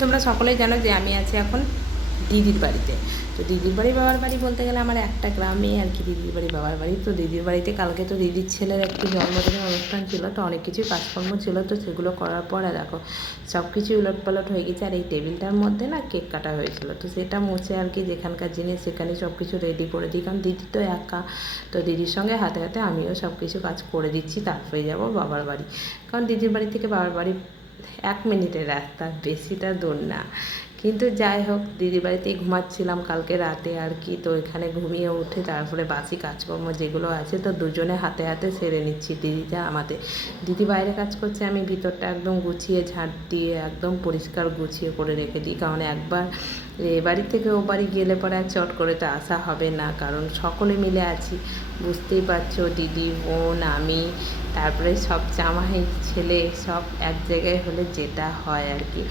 তোমরা সকলেই জানো যে আমি আছি এখন দিদির বাড়িতে। তো দিদির বাড়ি বাবার বাড়ি বলতে গেলে আমার একটা গ্রামে আর কি দিদির বাড়ি বাবার বাড়ি। তো দিদির বাড়িতে কালকে তো দিদির ছেলের একটি জন্মদিনের অনুষ্ঠান ছিল, তো অনেক কিছুই কাজকর্ম ছিল। তো সেগুলো করার পরে দেখো সব কিছুই উলটপালট হয়ে গেছে। আর এই টেবিলটার মধ্যে না কেক কাটা হয়েছিল, তো সেটা মুছে আর কি যেখানকার জিনিস সেখানে সব কিছু রেডি করে দিই, কারণ দিদি তো একা। তো দিদির সঙ্গে হাতে হাতে আমিও সব কিছু কাজ করে দিচ্ছি, তারপরে যাব বাবার বাড়ি। কারণ দিদির বাড়ি থেকে বাবার বাড়ি 1 মিনিটের রাস্তা, বেশিটা দূর না। কিন্তু যাই হোক, দিদির বাড়িতেই ঘুমাচ্ছিলাম কালকে রাতে আর কি। তো এখানে ঘুমিয়ে উঠে তারপরে বাসি কাজকর্ম যেগুলো আছে তো দুজনে হাতে হাতে সেরে নিচ্ছি। দিদিটা আমাদের দিদি বাইরে কাজ করছে, আমি ভিতরটা একদম গুছিয়ে ঝাঁট দিয়ে একদম পরিষ্কার গুছিয়ে করে রেখে দিই। কারণ একবার এ বাড়ি থেকে ও বাড়ি গেলে পরে আর চট করে তো আসা হবে না, কারণ সকলে মিলে আছি, বুঝতেই পারছো। দিদি, বোন, আমি, তারপরে সব জামাই ছেলে সব এক জায়গায় হলে যেটা হয় আর কি।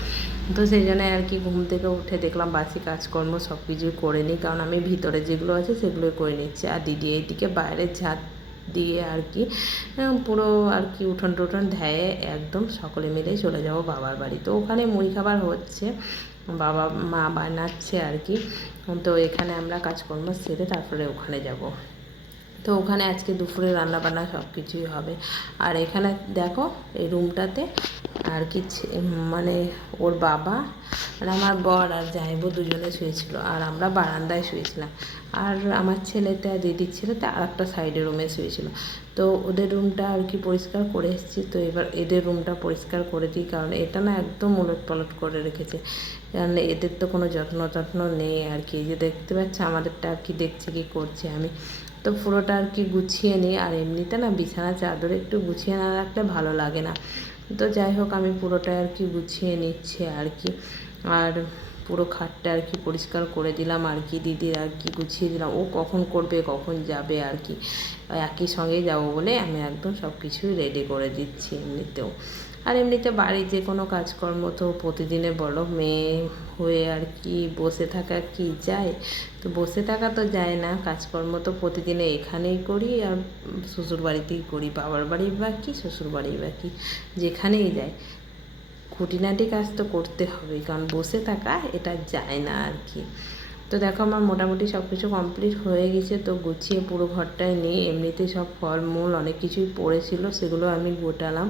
তো সেই জন্য আর কি ঘুম থেকে উঠে দেখলাম বাসি কাজকর্ম সব কিছুই করে নিই, কারণ আমি ভিতরে যেগুলো আছে সেগুলোই করে নিচ্ছি। আর দিদি এইদিকে বাইরের ঝাঁট দিয়ে আর কি পুরো আর কি উঠোন টুঠোন ধেয়ে একদম সকলে মিলেই চলে যাব বাবার বাড়ি। তো ওখানে মুড়ি খাবার হচ্ছে, বাবা মা বানাচ্ছে আর কি। তো এখানে আমরা কাজকর্ম সেরে তারপরে ওখানে যাব। তো ওখানে আজকে দুপুরে রান্নাবান্না সব কিছুই হবে। আর এখানে দেখো এই রুমটাতে আর কি মানে ওর বাবা আর আমার বর আর জামাইবু দুজনে শুয়েছিল, আর আমরা বারান্দায় শুয়েছিলাম। আর আমার ছেলেটা দিদির ছেলেটা আর একটা সাইডে রুমে শুয়েছিল। তো ওদের রুমটা আর কি পরিষ্কার করে এসেছি, তো এবার এদের রুমটা পরিষ্কার করে দিই, কারণ এটা না একদম উলট পালট করে রেখেছে। কারণ এদের তো কোনো যত্ন নেই আর কি। এই যে দেখতে পাচ্ছি আমাদেরটা আর কি দেখছি কি করছে আমি। তো পুরোটা আর কি গুছিয়ে নিই। আর এমনিতে না বিছানা চাদর একটু গুছিয়ে না রাখলে ভালো লাগে না। তো যাই হোক আমি পুরোটা আর কি গুছিয়ে নিচ্ছে আর কি। আর পুরো খাটটা আর কি পরিষ্কার করে দিলাম আর কি, দিদির আর কি গুছিয়ে দিলাম। ও কখন করবে কখন যাবে আর কি, একই সঙ্গেই যাবো বলে আমি একদম সব কিছুই রেডি করে দিচ্ছি এমনিতেও। আর এমনিতে বাড়ির যে কোনো কাজকর্ম তো প্রতিদিনে বলো, মেয়ে হয়ে আর কি বসে থাকা কি যায়? তো বসে থাকা তো যায় না, কাজকর্ম তো প্রতিদিনে এখানেই করি আর শ্বশুর বাড়িতেই করি। বাবার বাড়ি বা কি শ্বশুর বাড়ি বা কি, যেখানেই যাই খুঁটিনাটি কাজ তো করতে হবে, কারণ বসে থাকা এটা যায় না আর কি। তো দেখো আমার মোটামুটি সব কিছু কমপ্লিট হয়ে গেছে। তো গুছিয়ে পুরো ঘরটায় নিয়ে এমনিতে সব ফলমূল অনেক কিছুই পড়েছিল সেগুলো আমি গোটালাম।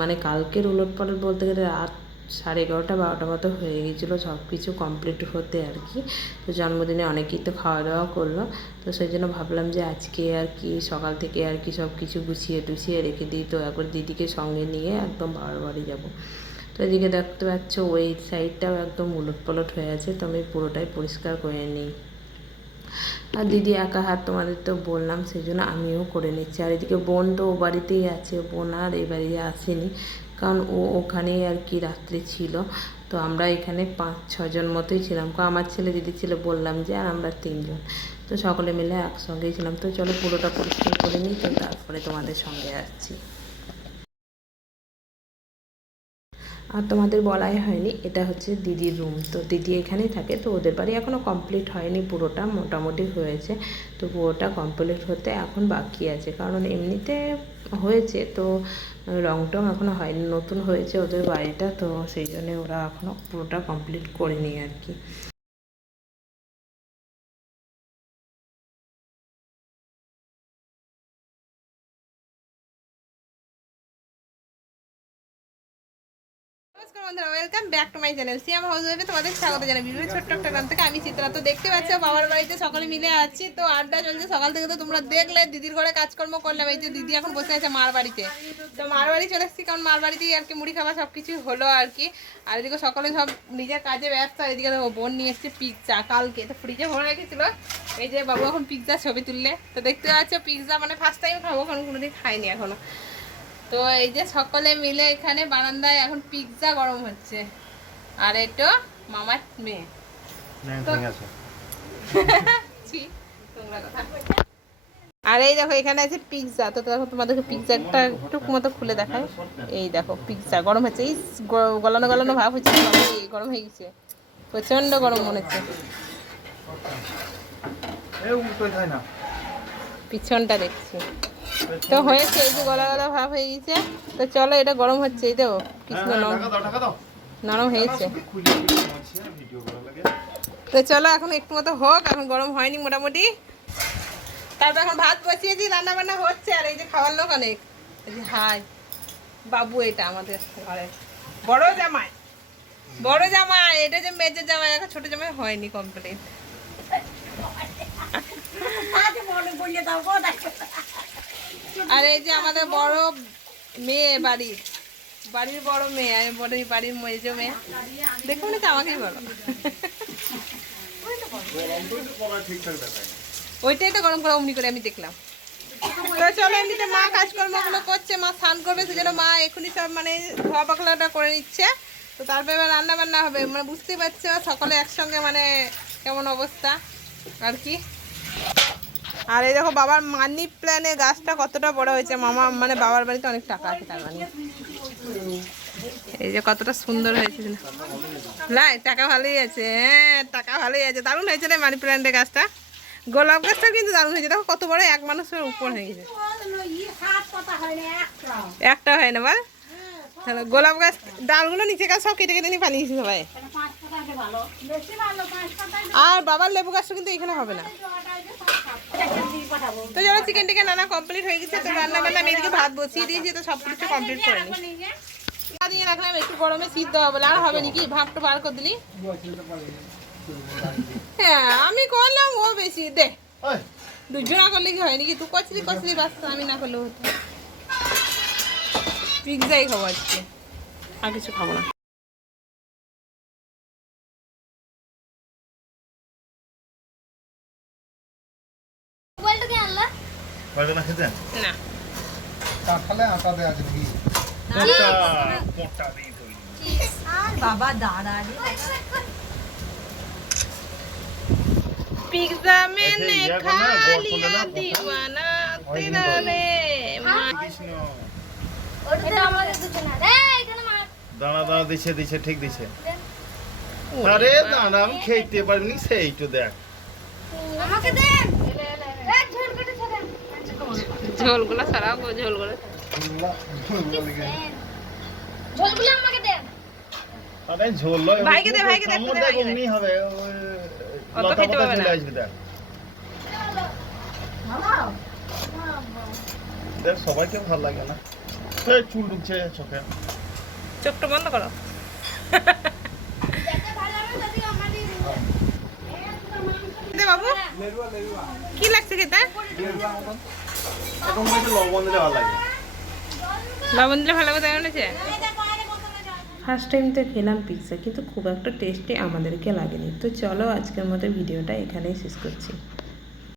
মানে কালকের উলটপালট বলতে গেলে রাত 11:30-12টা মতো হয়ে গিয়েছিলো সব কিছু কমপ্লিট হতে আর কি। তো জন্মদিনে অনেকেই তো খাওয়া দাওয়া করলো, তো সেই জন্য ভাবলাম যে আজকে আর কি সকাল থেকে আর কি সব কিছু গুছিয়ে টুছিয়ে রেখে দিই। তো একবার দিদিকে সঙ্গে নিয়ে একদম বাবার বাড়ি যাবো। তো এদিকে দেখতে পাচ্ছ ওই সাইডটাও একদম উলটপালট হয়ে আছে, তো আমি পুরোটাই পরিষ্কার করে নিই। আর দিদি একা হাত তোমাদের তো বললাম, সেই জন্য আমিও করে নিচ্ছি। আর এদিকে বোন তো ও বাড়িতেই আছে, বোন আর এই বাড়িতে আসেনি, কারণ ও ওখানেই আর কি রাত্রে ছিল। তো আমরা এখানে 5-6 জন মতোই ছিলাম, কারণ আমার ছেলে দিদির ছেলে বললাম যে, আর আমরা 3 জন। তো সকলে মিলে একসঙ্গেই ছিলাম। তো চলো পুরোটা পরিষ্কার করে নিই, তো তারপরে তোমাদের সঙ্গে আসছি। আর তোমাদের বলাই হয়নি, এটা হচ্ছে দিদির রুম। তো দিদি এখানেই থাকে। তো ওদের বাড়ি এখনও কমপ্লিট হয়নি, পুরোটা মোটামুটি হয়েছে। তো পুরোটা কমপ্লিট হতে এখন বাকি আছে, কারণ এমনিতে হয়েছে তো রং টং এখনও হয়নি, নতুন হয়েছে ওদের বাড়িটা। তো সেই জন্যে ওরা এখনও পুরোটা কমপ্লিট করেনি আর কি। নমস্কার বন্ধুরা, welcome back to my channel Siam house ওয়েবে তোমাদের স্বাগত জানাই। বিভিন্ন ছোট্ট একটা গ্রাম থেকে আমি চিত্রা। তো দেখতে পাচ্ছ বাবার বাড়িতে সকলে মিলে আছি, তো আড্ডা চলছে সকাল থেকে। তো তোমরা দেখলে দিদির ঘরে কাজকর্ম করলাম। এই যে দিদি এখন বসে আছে মার বাড়িতে। তো মার বাড়ি চলে এসেছি, কারণ মার বাড়িতেই আর কি মুড়ি খাবার সব কিছু হলো আর কি। আর এদিকে সকলে সব নিজের কাজে ব্যস্ত। আর এদিকে দেখো বোন নিয়ে এসছে পিৎজা, কালকে তো ফ্রিজে ভরে রেখেছিল। এই যে বাবু এখন পিৎজা ছবি তুললে। তো দেখতে পাচ্ছ পিৎজা মানে ফার্স্ট টাইম খাবো, কারণ কোনোদিন খাইনি এখনো। তো এই যে সকলে মিলে এখানে বারান্দায় এখন পিৎজা গরম হচ্ছে। আর এটা মামার মেয়ে। আর এই দেখো এখানে আছে পিৎজা। তো দেখো তোমাদেরকে পিৎজাটা একটু মতো খুলে দেখায়। এই দেখো পিৎজা গরম হচ্ছে, এই গলানো গলানো ভাব হচ্ছে, গরম হয়ে গেছে, প্রচন্ড গরম মনে হচ্ছে। পিছনটা দেখছি তো হয়েছে, এই যে গলা গলা ভাব হয়ে গেছে। তো চলো এটা গরম হচ্ছে, এই দেখো কৃষ্ণ নরম হয়েছে। তো চলো এখন একটু মতো হোক, এখন গরম হয়নি মোটামুটি। তারপর এখন ভাত বসিয়েছি, রান্না বান্না হচ্ছে। আর এই যে খাওয়ার লোক অনেক, এই যে হাই বাবু, এটা আমাদের ঘরে বড় জামাই। বড় জামাই এটা, যে মেজর জামাই, এখন ছোট জামাই হয়নি কমপ্লিট। আর এই যে আমাদের বড় মেয়ে, বাড়ির বড় মেয়ে, আমি বাড়ির মেজো মেয়ে। দেখুন না, আমাকেই বলো। ওইটাই তো গরম করে অমনি করে আমি দেখলাম। তো চলো, এমনিতে মা কাজকর্মগুলো করছে, মা স্নান করবে, সেজন্য মা এখনই সব মানে ধোয়া পাখলাটা করে নিচ্ছে। তো তারপরে এবার রান্না বান্না হবে, মানে বুঝতেই পারছো সকলে একসঙ্গে মানে কেমন অবস্থা আর কি। আর এই দেখো বাবার মানি প্ল্যানে গাছটা কতটা বড় হয়েছে। মামা মানে বাবার বাড়িতে অনেক টাকা আছে, তার মানে এই যে কতটা সুন্দর হয়েছে না। টাকা ভালোই আছে, হ্যাঁ টাকা ভালোই আছে। দারুণ হয়েছে রে মানি প্ল্যান্টের গাছটা। গোলাপ গাছটা কিন্তু দারুণ হয়েছে, দেখো কত বড়, এক মানুষের উপর হয়ে গেছে। একটা হয় না বল। তাহলে গোলাপ গাছ ডালগুলো নিচে গাছ সব কেটে কেটে নিয়ে পালিয়েছি সবাই। আর বাবার লেবু গাছটা কিন্তু এখানে হবে না। তো যারা চিকেন টিকেন রান্না কমপ্লিট হয়ে গেছে, তো রান্না বান্না আমি এদিকে ভাত বসিয়ে দিয়েছি, তো সব কিছু কমপ্লিট করে নি দিয়ে রাখলাম। একটু গরমে সিদ্ধ হবে, আর হবে নাকি ভাবটা বার করে দিলি। হ্যাঁ আমি করলাম, ও বেশি দে, দুজনা করলে কি হয় নাকি? তুই কচলি বাস্তা, আমি না করলেও হতো। পিৎজাই খাবো আজকে, আর কিছু খাবো না। না বাবা দাঁড়া पिज़्ज़ा मैंने खा लिया दीवाना तेरा रे দাঁড়া দাঁড়া দিছে দিছে ঠিক দিছে। আরে দাঁড়া আমি খেতে পারিনি, সেই তো দেখ। আমাকে দেন ঝোলগুলো সরাও, ঝোলগুলো আমাকে দেন। আরে ঝোল লয়, ভাইকে দে, ভাইকে দে, কামড় দেখ অমনি হবে। অত লতা খেতে পাতা পারবে না। চলে আসবে দেখ। দেখ সবাইকে ভালো লাগে না, এই চুল ঢুকছে চোখে। চোখটা বন্ধ করো। দে বাবু, কি লাগছে খেতে? এখন বলছে লবণ দিলে ভালো লাগে। লবণ দিলে ভালো কথা মনে হচ্ছে। ফার্স্ট টাইম তো খেলাম পিৎজা, কিন্তু খুব একটা টেস্টি আমাদেরকে লাগেনি। তো চলো আজকের মতো ভিডিওটা এখানেই শেষ করছি।